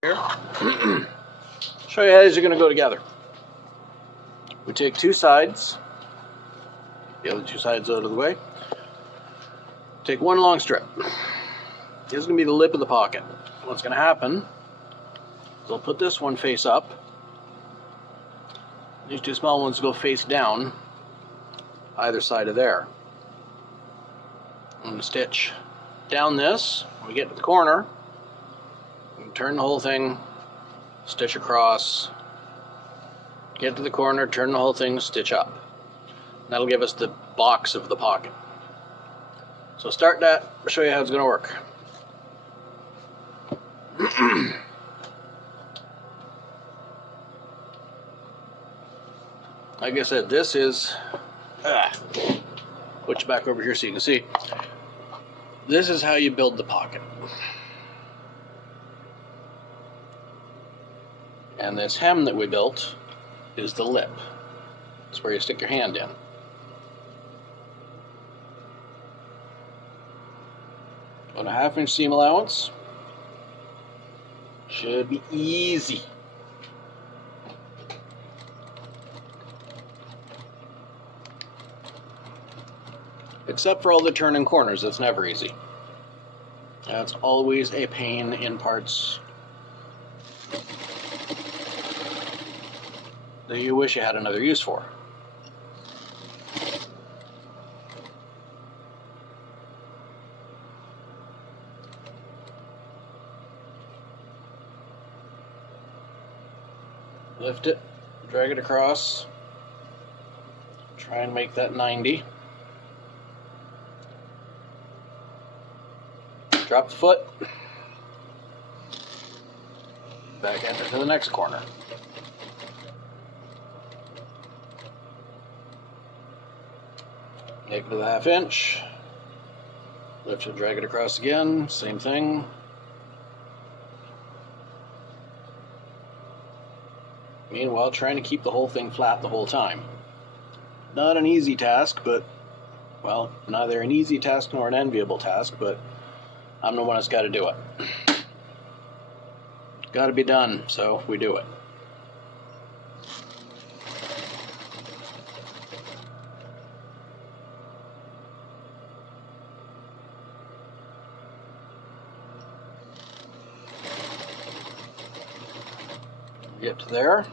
Here. Show you how these are going to go together. We take two sides, the other two sides out of the way. Take one long strip. This is going to be the lip of the pocket. What's going to happen is I'll put this one face up. These two small ones go face down, either side of there. I'm going to stitch down this. When we get to the corner, turn the whole thing, stitch across, get to the corner, turn the whole thing, stitch up. That'll give us the box of the pocket. So start that, I'll show you how it's going to work. Like I said, this is, put you back over here so you can see. This is how you build the pocket. And this hem that we built is the lip. It's where you stick your hand in. About a 1/2 inch seam allowance. Should be easy. Except for all the turning corners, it's never easy. That's always a pain in parts that you wish you had another use for. Lift it, drag it across, try and make that 90. Drop the foot, back enter to the next corner. Make it to the 1/2 inch, lift it, drag it across again, same thing. Meanwhile, trying to keep the whole thing flat the whole time. Not an easy task, but, well, neither an easy task nor an enviable task, but I'm the one that's got to do it. Got to be done, so we do it. Get to there.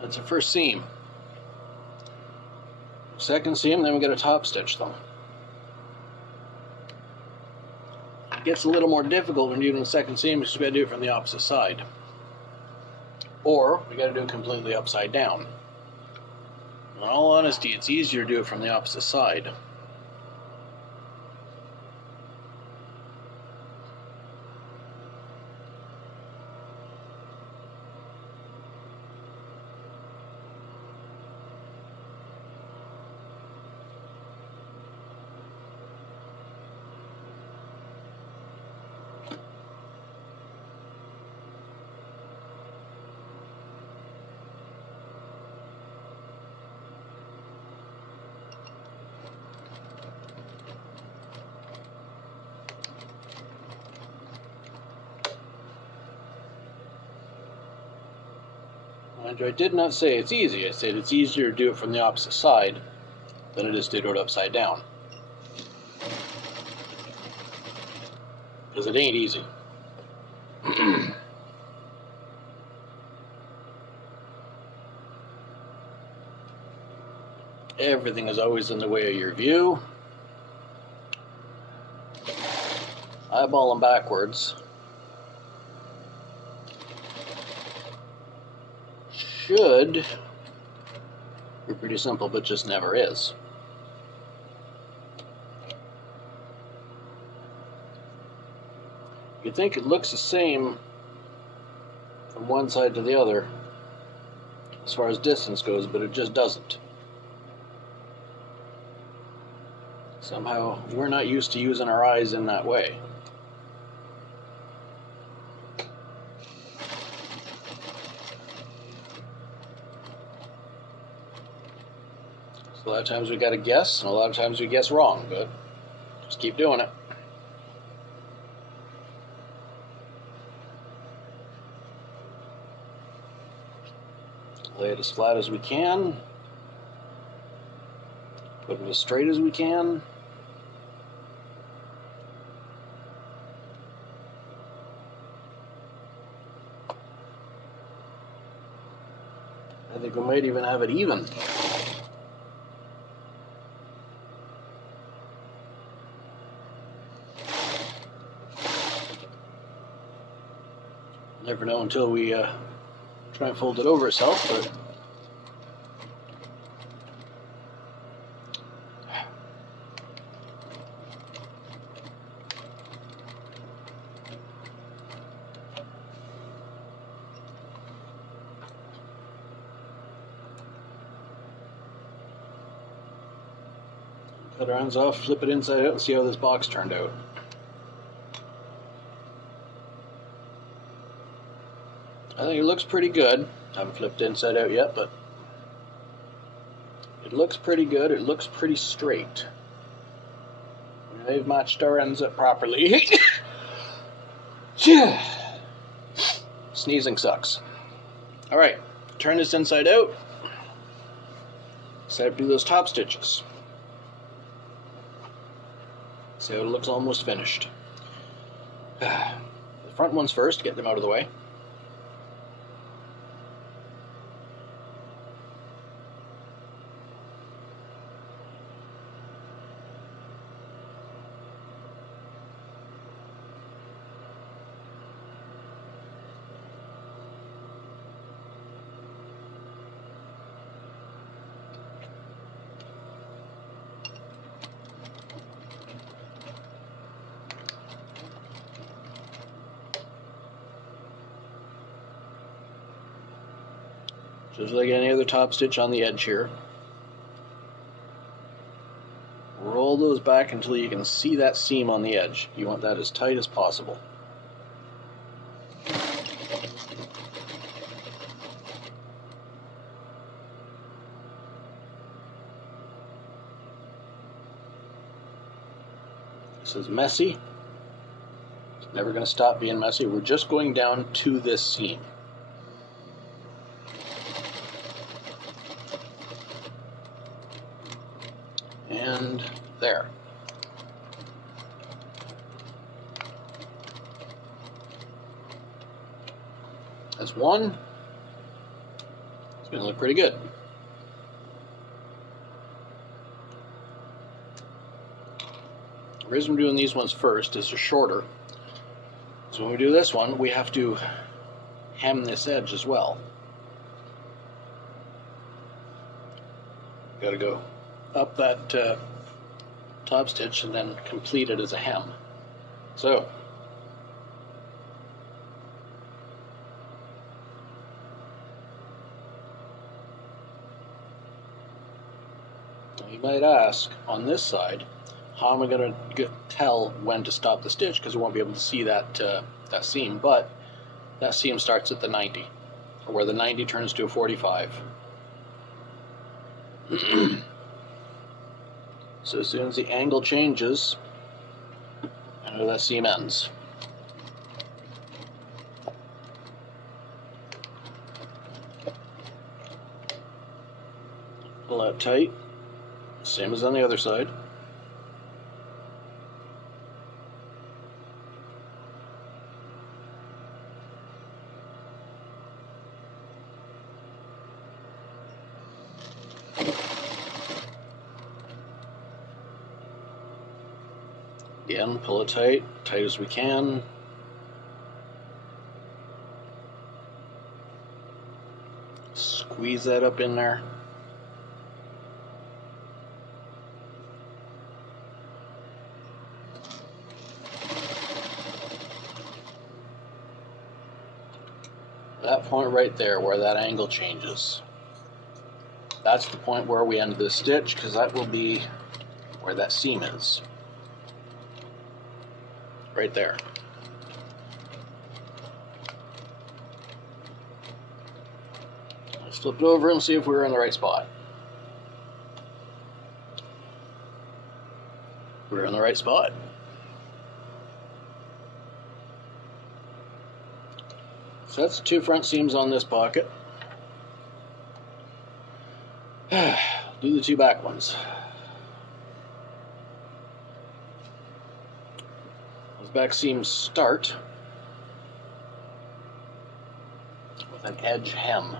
That's the first seam. Second seam, then we got to top stitch them. It gets a little more difficult when you're doing the second seam because you got to do it from the opposite side. Or we got to do it completely upside down. In all honesty, it's easier to do it from the opposite side. I did not say it's easy. I said it's easier to do it from the opposite side than it is to do it upside down. Because it ain't easy. Everything is always in the way of your view. Eyeball them backwards. Should be pretty simple, but just never is. You'd think it looks the same from one side to the other as far as distance goes, but it just doesn't. Somehow we're not used to using our eyes in that way. So a lot of times we got to guess, and a lot of times we guess wrong, but just keep doing it. Lay it as flat as we can. Put it as straight as we can. I think we might even have it even. Never know until we try and fold it over itself, but cut our ends off, flip it inside out, and see how this box turned out. I think it looks pretty good. I haven't flipped inside out yet, but it looks pretty good. It looks pretty straight. They've matched our ends up properly. Sneezing sucks. Alright, turn this inside out. Set up to do those top stitches. See how it looks almost finished. The front ones first, get them out of the way. Just like any other top stitch on the edge here. Roll those back until you can see that seam on the edge. You want that as tight as possible. This is messy. It's never going to stop being messy. We're just going down to this seam. And there. That's one. It's going to look pretty good. The reason we're doing these ones first is they're shorter. So when we do this one, we have to hem this edge as well. Got to go up that top stitch and then complete it as a hem. So you might ask, on this side, how am I going to tell when to stop the stitch, because we won't be able to see that that seam, but that seam starts at the 90, or where the 90 turns to a 45. So as soon as the angle changes, I know that seam ends. Pull that tight, same as on the other side. Again, pull it tight, tight as we can. Squeeze that up in there. That point right there where that angle changes, that's the point where we end this stitch, because that will be where that seam is. Right there. Let's flip it over and see if we're in the right spot. we're in the right spot. So that's the 2 front seams on this pocket. Do the 2 back ones. Those back seams start with an edge hem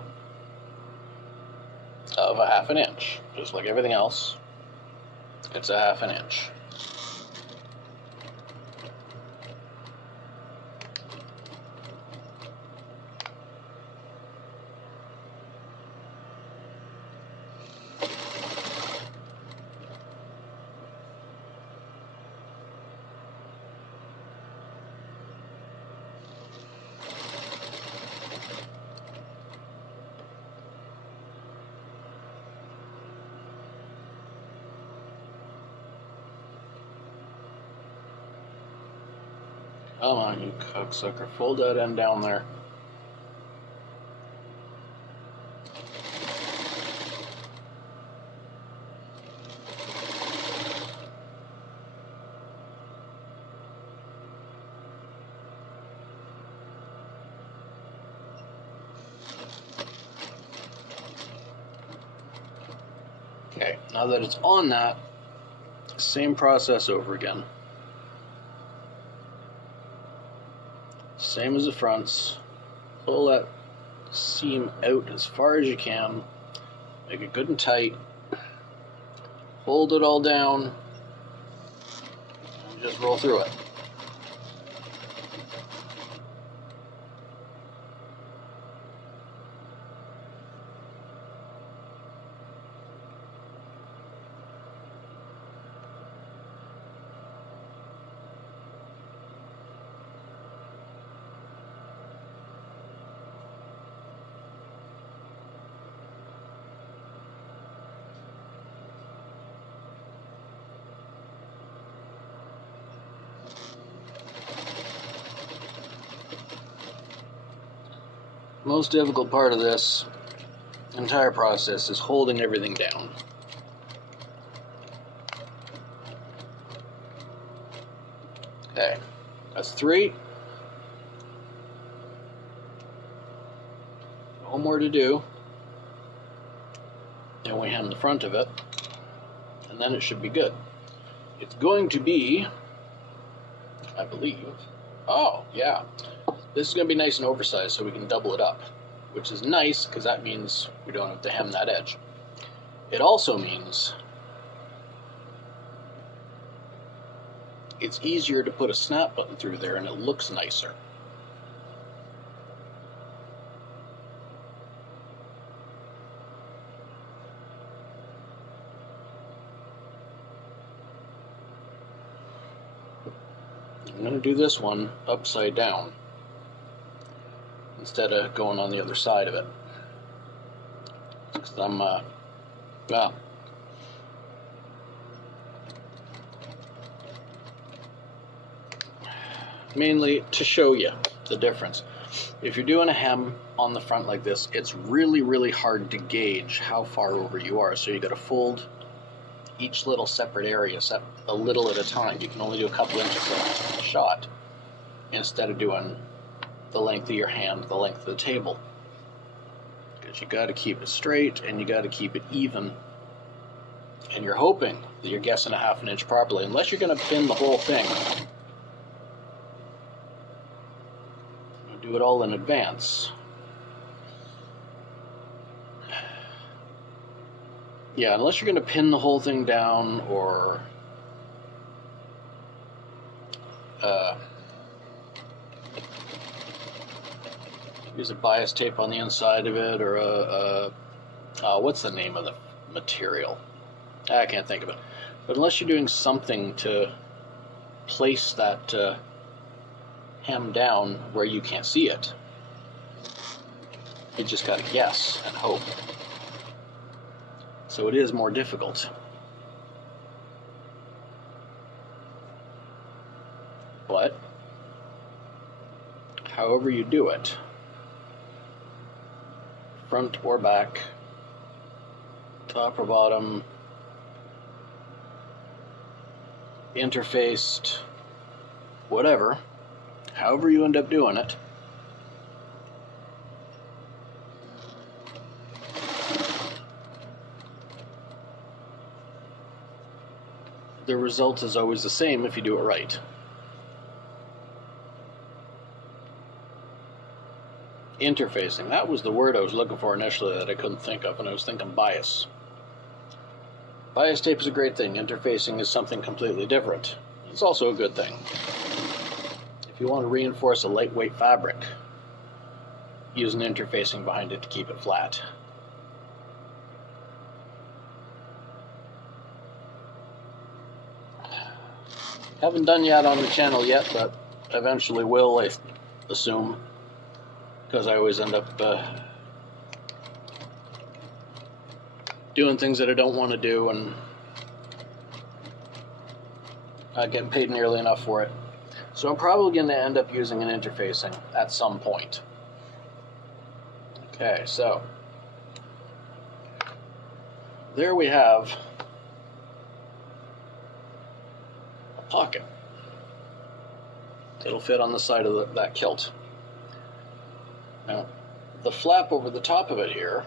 of a 1/2 inch. Just like everything else, it's a 1/2 inch. Come on, you cocksucker. Fold that end down there. Okay, now that it's on that, same process over again. Same as the fronts. Pull that seam out as far as you can. Make it good and tight. Hold it all down. And just roll through it. Most difficult part of this entire process is holding everything down. Okay, that's 3. No more to do. Then we hem the front of it, and then it should be good. It's going to be, I believe, oh yeah, this is going to be nice and oversized so we can double it up, which is nice because that means we don't have to hem that edge. It also means it's easier to put a snap button through there and it looks nicer. I'm going to do this one upside down instead of going on the other side of it, because I'm, well, mainly to show you the difference. If you're doing a hem on the front like this, it's really, really hard to gauge how far over you are, so you got to fold each little separate area a little at a time. You can only do a couple inches a shot instead of doing the length of your hand, the length of the table, because you got to keep it straight and you got to keep it even, and you're hoping that you're guessing a 1/2 inch properly, unless you're going to pin the whole thing. Do it all in advance. Yeah, unless you're going to pin the whole thing down or use a bias tape on the inside of it, or what's the name of the material? I can't think of it. But unless you're doing something to place that hem down where you can't see it, you just got to guess and hope. So it is more difficult. But however you do it, front or back, top or bottom, interfaced, whatever, however you end up doing it, the result is always the same if you do it right. Interfacing, that was the word I was looking for initially that I couldn't think of, and I was thinking bias. Bias tape is a great thing. Interfacing is something completely different. It's also a good thing. If you want to reinforce a lightweight fabric, use an interfacing behind it to keep it flat. Haven't done yet on the channel yet, but eventually will, I assume, because I always end up doing things that I don't want to do and not getting paid nearly enough for it. So I'm probably going to end up using an interfacing at some point. Okay, so there we have a pocket. It'll fit on the side of that kilt. Now, the flap over the top of it here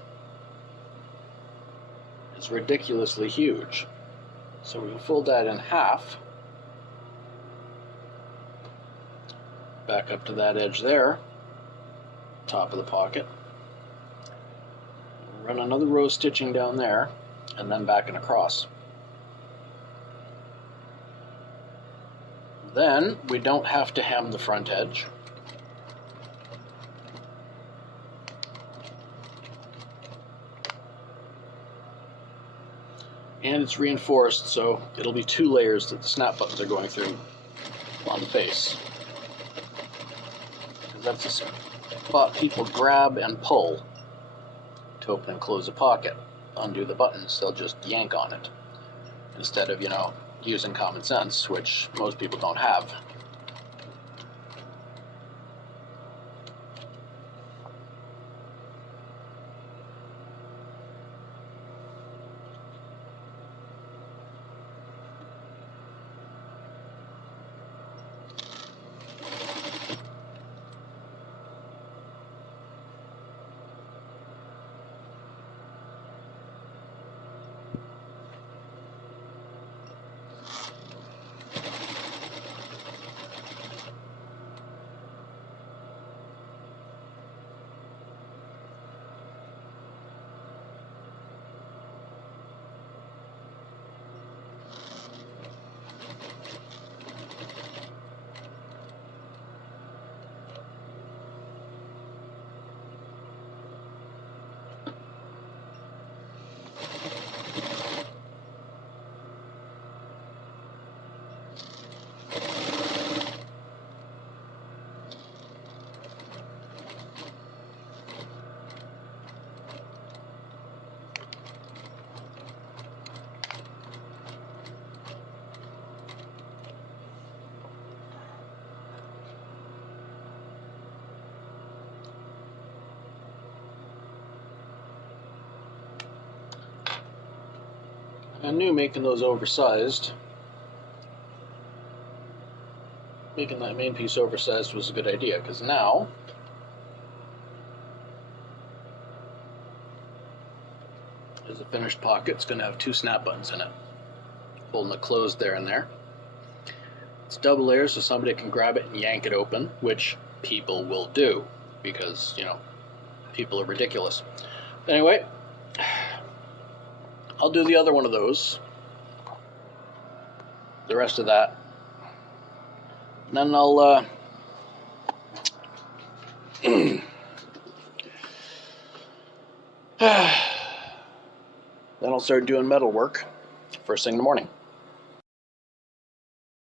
is ridiculously huge. So we can fold that in half, back up to that edge there, top of the pocket. Run another row of stitching down there, and then back and across. Then we don't have to hem the front edge. And it's reinforced, so it'll be 2 layers that the snap buttons are going through on the face. That's a spot people grab and pull to open and close a pocket. Undo the buttons, they'll just yank on it, instead of, using common sense, which most people don't have. I knew making those oversized, making that main piece oversized was a good idea, because now is a finished pocket. It's going to have 2 snap buttons in it, holding it closed there and there. It's double layers, so somebody can grab it and yank it open, which people will do, because, people are ridiculous. Anyway, I'll do the other one of those, the rest of that, and then I'll then I'll start doing metal work first thing in the morning.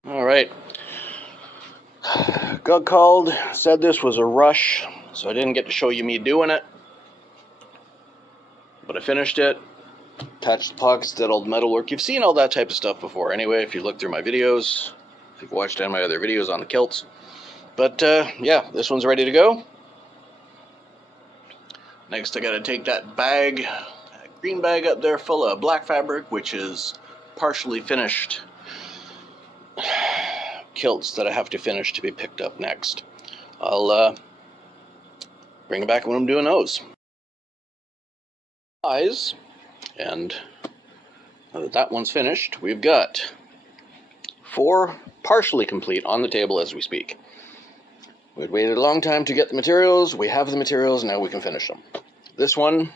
All right, Gug called, said this was a rush, so I didn't get to show you me doing it, but I finished it. Attached the pockets, did all the metal work. You've seen all that type of stuff before anyway, if you look through my videos, if you've watched any of my other videos on the kilts. But yeah, this one's ready to go. Next I gotta take that bag, that green bag up there full of black fabric, which is partially finished kilts that I have to finish to be picked up next. I'll bring it back when I'm doing those. Eyes, and now that that one's finished, we've got 4 partially complete on the table as we speak. We'd waited a long time to get the materials. We have the materials, now we can finish them. This one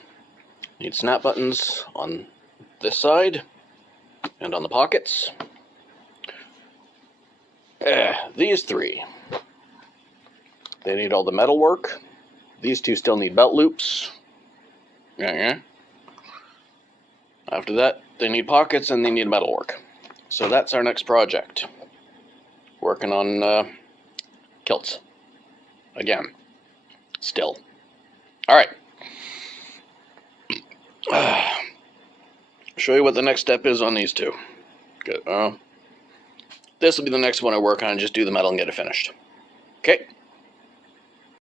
needs snap buttons on this side and on the pockets. These 3, they need all the metal work. These 2 still need belt loops. After that, they need pockets and they need metal work. So that's our next project. Working on kilts. Again. Still. Alright. Show you what the next step is on these 2. Good. This will be the next one I work on. Just do the metal and get it finished. Okay.